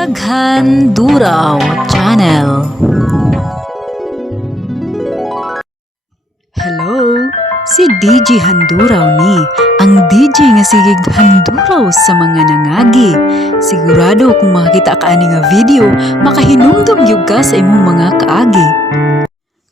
Paghanduraw Channel. Hello, si DJ Handuraw ni, ang DJ nga sigig handuraw sa mga nangagi. Sigurado kung makakita ka ani nga video, makahinumdum yug ka sa imong mga kaagi.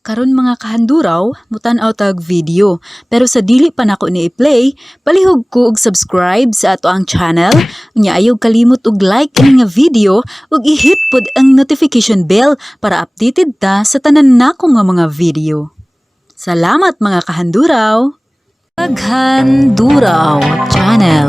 Karon mga kahanduraw, mutan-aw tag video. Pero sa dili pa nako ni i-play, palihog ko og subscribe sa ato ang channel. Nya ayaw kalimot og like ani nga video ug i-hit pod ang notification bell para updated ta sa tanan nako nga mga video. Salamat mga kahanduraw! Paghanduraw Channel.